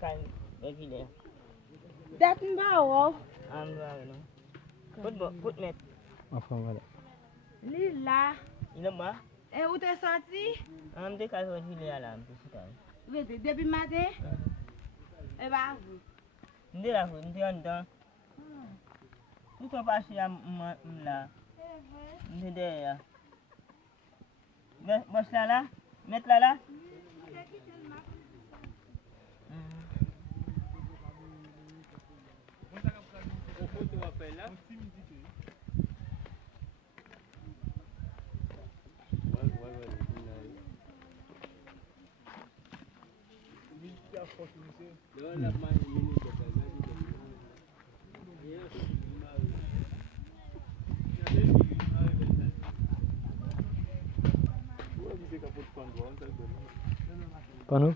kan begini. Dat mbao. Put net. Apa ada? Lila. Ina ma? Où t'es sorti? Am de ka so hile ala am pisikan. Depuis matin? Eh ben, Ndi la fu ndi on dan. Tout on passe ya la. Ndi de ya. Bos la. Met la. Panu?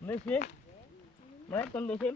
Monsieur? Ouais, comme monsieur?